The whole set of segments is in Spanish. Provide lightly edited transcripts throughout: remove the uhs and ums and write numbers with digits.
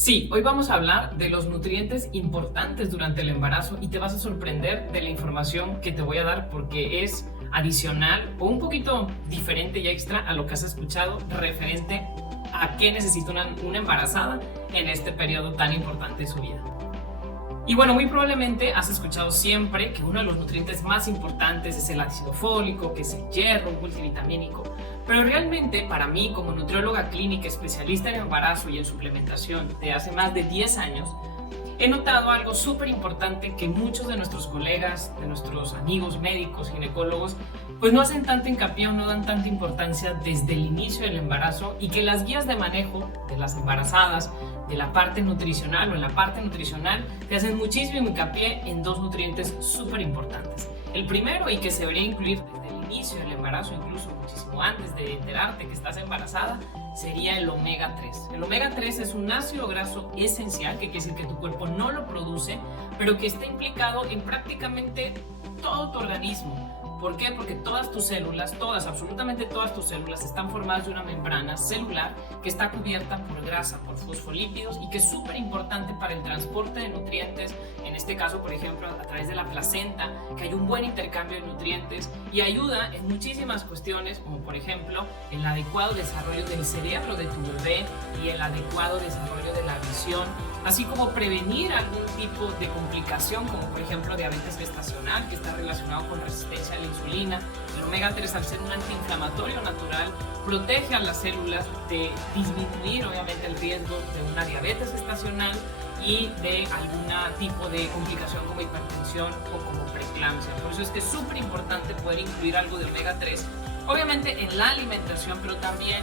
Sí, hoy vamos a hablar de los nutrientes importantes durante el embarazo y te vas a sorprender de la información que te voy a dar porque es adicional o un poquito diferente y extra a lo que has escuchado referente a qué necesita una embarazada en este periodo tan importante de su vida. Y bueno, muy probablemente has escuchado siempre que uno de los nutrientes más importantes es el ácido fólico, que es el hierro multivitamínico. Pero realmente para mí, como nutrióloga clínica especialista en embarazo y en suplementación de hace más de 10 años, he notado algo súper importante que muchos de nuestros colegas, de nuestros amigos médicos, ginecólogos, pues no hacen tanto hincapié o no dan tanta importancia desde el inicio del embarazo, y que las guías de manejo de las embarazadas, de la parte nutricional o en la parte nutricional, te hacen muchísimo hincapié en dos nutrientes súper importantes. El primero, y que se debería incluir desde el inicio del embarazo, incluso muchísimo antes de enterarte que estás embarazada, sería el omega 3. El omega 3 es un ácido graso esencial, que quiere decir que tu cuerpo no lo produce, pero que está implicado en prácticamente todo tu organismo. ¿Por qué? Porque todas tus células, absolutamente todas tus células están formadas de una membrana celular que está cubierta por grasa, por fosfolípidos, y que es súper importante para el transporte de nutrientes, en este caso, por ejemplo, a través de la placenta, que hay un buen intercambio de nutrientes y ayuda en muchísimas cuestiones, como por ejemplo el adecuado desarrollo del cerebro de tu bebé y el adecuado desarrollo de la visión, así como prevenir algún tipo de complicación, como por ejemplo diabetes gestacional, que está relacionado con resistencia a la insulina. El omega 3, al ser un antiinflamatorio natural, protege a las células de disminuir obviamente el riesgo de una diabetes gestacional y de algún tipo de complicación como hipertensión o como preeclampsia. Por eso es que es súper importante poder incluir algo de omega 3, obviamente en la alimentación, pero también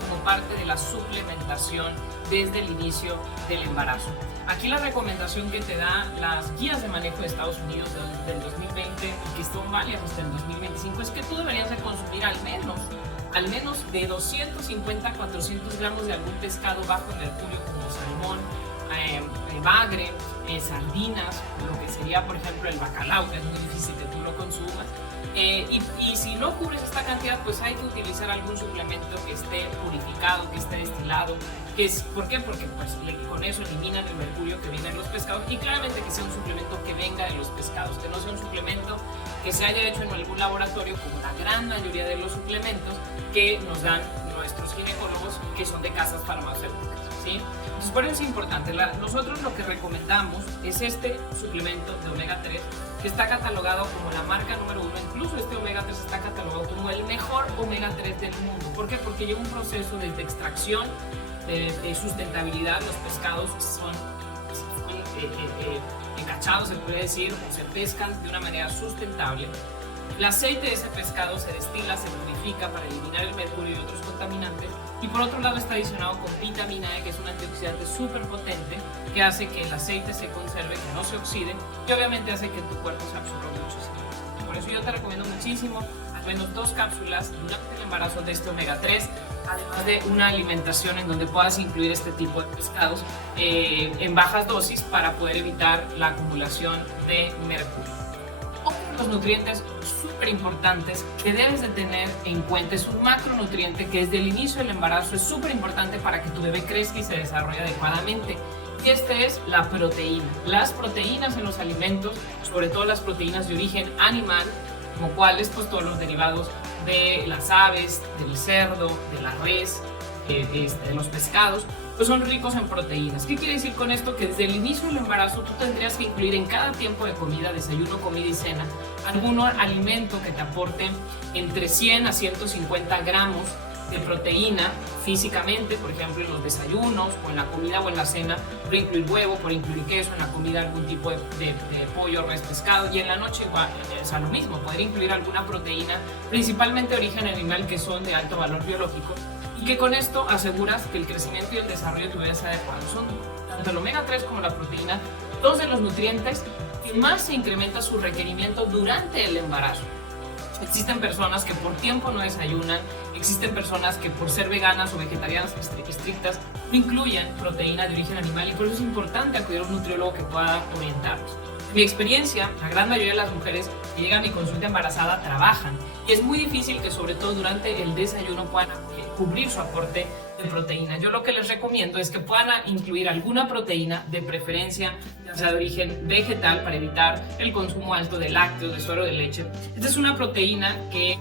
como parte de la suplementación desde el inicio del embarazo. Aquí la recomendación que te da las guías de manejo de Estados Unidos del 2020, y que son válidas hasta el 2025, es que tú deberías de consumir al menos de 250 a 400 gramos de algún pescado bajo en mercurio, como salmón, bagre, sardinas, lo que sería por ejemplo el bacalao, que es muy difícil que tú lo consumas. Y si no cubres esta cantidad, pues hay que utilizar algún suplemento que esté purificado, que esté destilado. ¿Por qué? Porque pues, con eso eliminan el mercurio que viene en los pescados, y claramente que sea un suplemento que venga de los pescados, que no sea un suplemento que se haya hecho en algún laboratorio, como la gran mayoría de los suplementos que nos dan nuestros ginecólogos, que son de casas farmacéuticas, ¿sí? Entonces, por eso es importante. Nosotros lo que recomendamos es este suplemento de omega 3, que está catalogado como la marca número 1. Incluso este omega 3 está catalogado como el mejor omega 3 del mundo. ¿Por qué? Porque lleva un proceso desde extracción, de sustentabilidad. Los pescados son encachados, se puede decir, o se pescan de una manera sustentable. El aceite de ese pescado se destila, se purifica para eliminar el mercurio y otros contaminantes, y por otro lado está adicionado con vitamina E, que es un antioxidante súper potente, que hace que el aceite se conserve, que no se oxide, y obviamente hace que tu cuerpo se absorba muchísimo. Por eso yo te recomiendo muchísimo al menos 2 cápsulas durante el embarazo de este omega 3, además de una alimentación en donde puedas incluir este tipo de pescados en bajas dosis para poder evitar la acumulación de mercurio. Otro de los nutrientes súper importantes que debes de tener en cuenta es un macronutriente que desde el inicio del embarazo es súper importante para que tu bebé crezca y se desarrolle adecuadamente. Y este es la proteína. Las proteínas en los alimentos, sobre todo las proteínas de origen animal, como cuáles, pues todos los derivados de las aves, del cerdo, de la res, de los pescados, pues son ricos en proteínas. ¿Qué quiere decir con esto? Que desde el inicio del embarazo tú tendrías que incluir en cada tiempo de comida, desayuno, comida y cena, algún alimento que te aporte entre 100 a 150 gramos de proteína físicamente, por ejemplo en los desayunos o en la comida o en la cena, por incluir huevo, por incluir queso, en la comida algún tipo de pollo, res, pescado, y en la noche igual, es lo mismo, poder incluir alguna proteína, principalmente de origen animal, que son de alto valor biológico, y que con esto aseguras que el crecimiento y el desarrollo de tu bebé sea adecuado. Son tanto el omega 3 como la proteína, dos de los nutrientes que más se incrementa su requerimiento durante el embarazo. Existen personas que por tiempo no desayunan, existen personas que por ser veganas o vegetarianas estrictas no incluyen proteína de origen animal, y por eso es importante acudir a un nutriólogo que pueda orientarlos. En mi experiencia, la gran mayoría de las mujeres que llegan a mi consulta embarazada trabajan, y es muy difícil que sobre todo durante el desayuno puedan cubrir su aporte de proteína. Yo lo que les recomiendo es que puedan incluir alguna proteína, de preferencia ya sea de origen vegetal, para evitar el consumo alto de lácteos, de suero de leche. Esta es una proteína que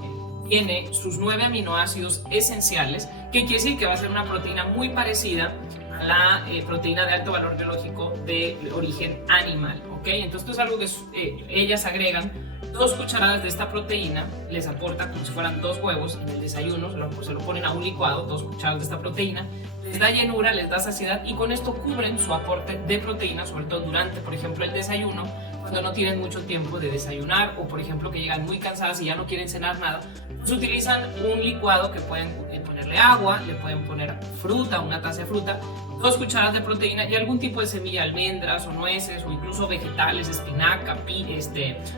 tiene sus 9 aminoácidos esenciales, que quiere decir que va a ser una proteína muy parecida a la proteína de alto valor biológico de origen animal, ¿ok? Entonces esto es algo que ellas agregan 2 cucharadas de esta proteína, les aporta como si fueran 2 huevos en el desayuno, se lo ponen a un licuado, 2 cucharadas de esta proteína, les da llenura, les da saciedad y con esto cubren su aporte de proteína, sobre todo durante, por ejemplo, el desayuno, cuando no tienen mucho tiempo de desayunar o, por ejemplo, que llegan muy cansadas y ya no quieren cenar nada, pues utilizan un licuado que pueden ponerle agua, le pueden poner fruta, una taza de fruta, 2 cucharadas de proteína y algún tipo de semilla, almendras o nueces o incluso vegetales, espinaca,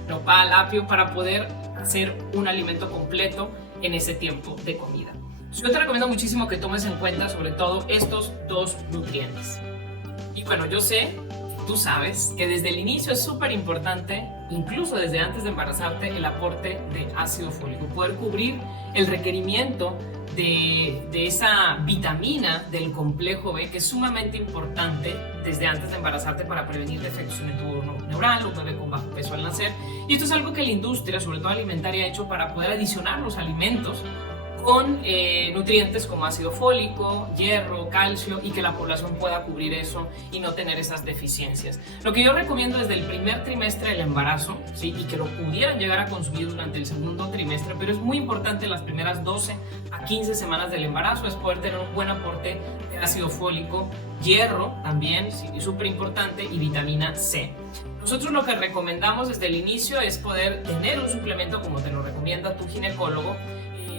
nopal, apio, para poder hacer un alimento completo en ese tiempo de comida. Yo te recomiendo muchísimo que tomes en cuenta sobre todo estos 2 nutrientes. Y bueno, yo sé, tú sabes, que desde el inicio es súper importante, incluso desde antes de embarazarte, el aporte de ácido fólico, poder cubrir el requerimiento de esa vitamina del complejo B, que es sumamente importante desde antes de embarazarte para prevenir defectos en el tubo neural, un bebé con bajo peso al nacer. Y esto es algo que la industria, sobre todo alimentaria, ha hecho para poder adicionar los alimentos con nutrientes como ácido fólico, hierro, calcio, y que la población pueda cubrir eso y no tener esas deficiencias. Lo que yo recomiendo desde el primer trimestre del embarazo, ¿sí? Y que lo pudieran llegar a consumir durante el segundo trimestre, pero es muy importante las primeras 12 a 15 semanas del embarazo, es poder tener un buen aporte de ácido fólico, hierro también, sí, súper importante, y vitamina C. Nosotros lo que recomendamos desde el inicio es poder tener un suplemento como te lo recomienda tu ginecólogo,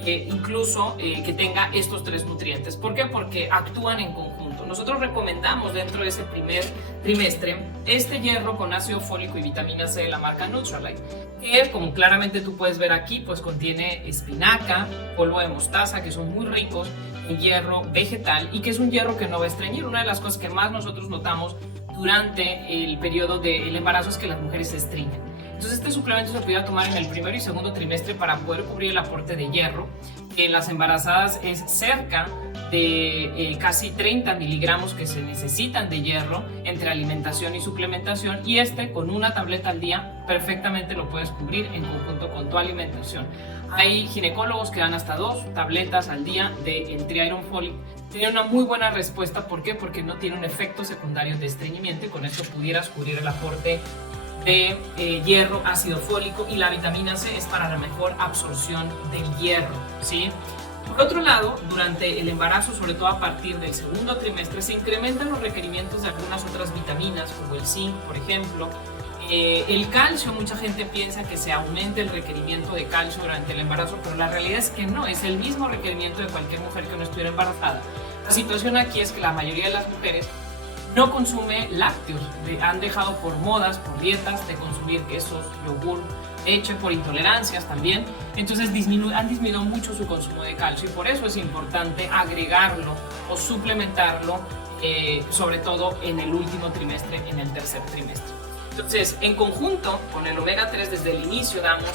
incluso que tenga estos 3 nutrientes. ¿Por qué? Porque actúan en conjunto. Nosotros recomendamos dentro de ese primer trimestre este hierro con ácido fólico y vitamina C de la marca Nutrilite, que como claramente tú puedes ver aquí, pues contiene espinaca, polvo de mostaza, que son muy ricos en hierro vegetal y que es un hierro que no va a estreñir. Una de las cosas que más nosotros notamos durante el periodo del embarazo es que las mujeres se estreñen. Entonces este suplemento se puede tomar en el primero y segundo trimestre para poder cubrir el aporte de hierro, que en las embarazadas es cerca de casi 30 miligramos que se necesitan de hierro entre alimentación y suplementación, y con una tableta al día perfectamente lo puedes cubrir en conjunto con tu alimentación. Hay ginecólogos que dan hasta 2 tabletas al día de Tri-Iron Folic. Tiene una muy buena respuesta. ¿Por qué? Porque no tiene un efecto secundario de estreñimiento y con esto pudieras cubrir el aporte de hierro, ácido fólico, y la vitamina C es para la mejor absorción del hierro, ¿sí? Por otro lado, durante el embarazo, sobre todo a partir del segundo trimestre, se incrementan los requerimientos de algunas otras vitaminas, como el zinc, por ejemplo. El calcio, mucha gente piensa que se aumenta el requerimiento de calcio durante el embarazo, pero la realidad es que no, es el mismo requerimiento de cualquier mujer que no estuviera embarazada. La situación aquí es que la mayoría de las mujeres no consume lácteos, han dejado por modas, por dietas, de consumir quesos, yogur, leche, por intolerancias también. Entonces han disminuido mucho su consumo de calcio y por eso es importante agregarlo o suplementarlo, sobre todo en el último trimestre, en el tercer trimestre. Entonces, en conjunto con el omega 3 desde el inicio damos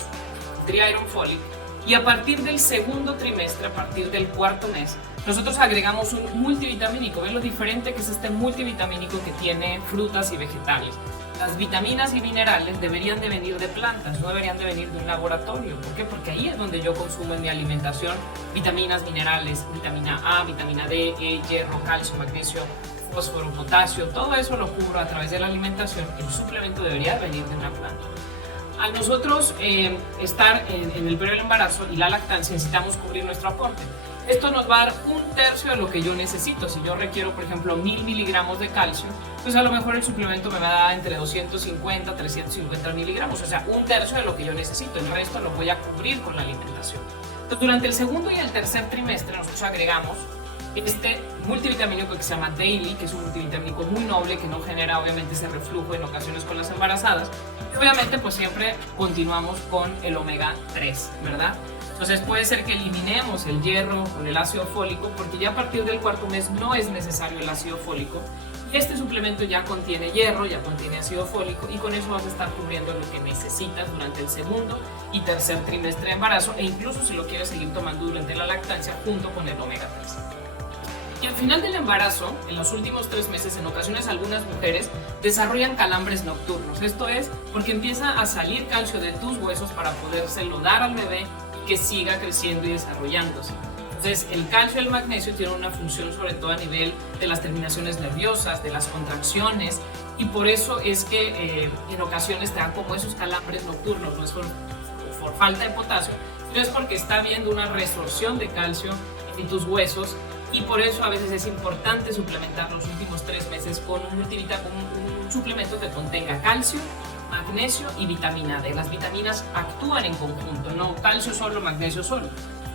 Tri-Iron Folic, y a partir del segundo trimestre, a partir del cuarto mes, nosotros agregamos un multivitamínico. ¿Ven lo diferente que es este multivitamínico que tiene frutas y vegetales? Las vitaminas y minerales deberían de venir de plantas, no deberían de venir de un laboratorio. ¿Por qué? Porque ahí es donde yo consumo en mi alimentación vitaminas, minerales, vitamina A, vitamina D, hierro, calcio, magnesio, fósforo, potasio. Todo eso lo cubro a través de la alimentación. El suplemento debería venir de una planta. Al nosotros estar en el periodo del embarazo y la lactancia, necesitamos cubrir nuestro aporte. Esto nos va a dar 1/3 de lo que yo necesito. Si yo requiero, por ejemplo, 1000 miligramos de calcio, pues a lo mejor el suplemento me va a dar entre 250 a 350 miligramos, o sea, 1/3 de lo que yo necesito. El resto lo voy a cubrir con la alimentación. Entonces, durante el segundo y el tercer trimestre, nosotros agregamos este multivitamínico que se llama Daily, que es un multivitamínico muy noble, que no genera obviamente ese reflujo en ocasiones con las embarazadas. Y obviamente pues siempre continuamos con el omega 3, ¿verdad? Entonces puede ser que eliminemos el hierro con el ácido fólico, porque ya a partir del cuarto mes no es necesario el ácido fólico, Este suplemento ya contiene hierro, ya contiene ácido fólico y con eso vas a estar cubriendo lo que necesitas durante el segundo y tercer trimestre de embarazo e incluso si lo quieres seguir tomando durante la lactancia junto con el omega 3. Y al final del embarazo, en los últimos 3 meses, en ocasiones algunas mujeres desarrollan calambres nocturnos. Esto es porque empieza a salir calcio de tus huesos para podérselo dar al bebé y que siga creciendo y desarrollándose. Entonces, el calcio y el magnesio tienen una función sobre todo a nivel de las terminaciones nerviosas, de las contracciones, y por eso es que en ocasiones te dan como esos calambres nocturnos, no es por falta de potasio, sino es porque está habiendo una resorción de calcio en tus huesos, y por eso a veces es importante suplementar los últimos 3 meses con un suplemento que contenga calcio, magnesio y vitamina D. Las vitaminas actúan en conjunto, no calcio solo, magnesio solo.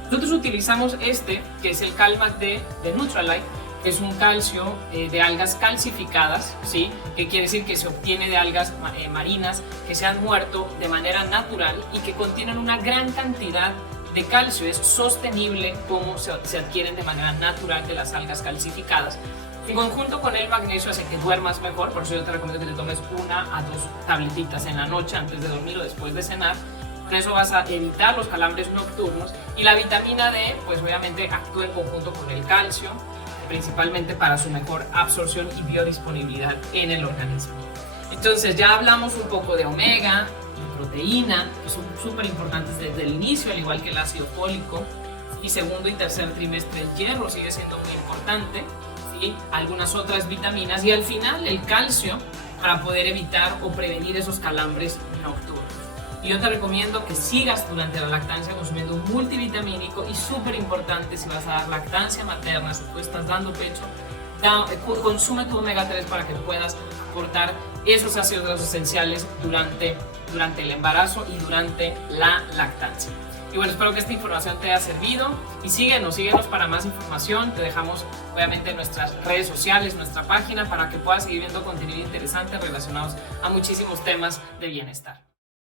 Nosotros utilizamos que es el CalMag D de Nutralite, que es un calcio de algas calcificadas, ¿sí? Que quiere decir que se obtiene de algas marinas que se han muerto de manera natural y que contienen una gran cantidad de calcio. Es sostenible como se adquieren de manera natural de las algas calcificadas. En conjunto con el magnesio hace que duermas mejor, por eso yo te recomiendo que te tomes 1 a 2 tabletitas en la noche antes de dormir o después de cenar. Con eso vas a evitar los calambres nocturnos y la vitamina D, pues obviamente actúa en conjunto con el calcio, principalmente para su mejor absorción y biodisponibilidad en el organismo. Entonces ya hablamos un poco de omega, de proteína, que son súper importantes desde el inicio, al igual que el ácido fólico, y segundo y tercer trimestre el hierro sigue siendo muy importante, ¿sí? Algunas otras vitaminas y al final el calcio para poder evitar o prevenir esos calambres nocturnos. Y yo te recomiendo que sigas durante la lactancia consumiendo un multivitamínico y súper importante si vas a dar lactancia materna, si tú estás dando pecho, consume tu omega 3 para que puedas aportar esos ácidos grasos esenciales durante el embarazo y durante la lactancia. Y bueno, espero que esta información te haya servido y síguenos para más información. Te dejamos obviamente nuestras redes sociales, nuestra página para que puedas seguir viendo contenido interesante relacionados a muchísimos temas de bienestar.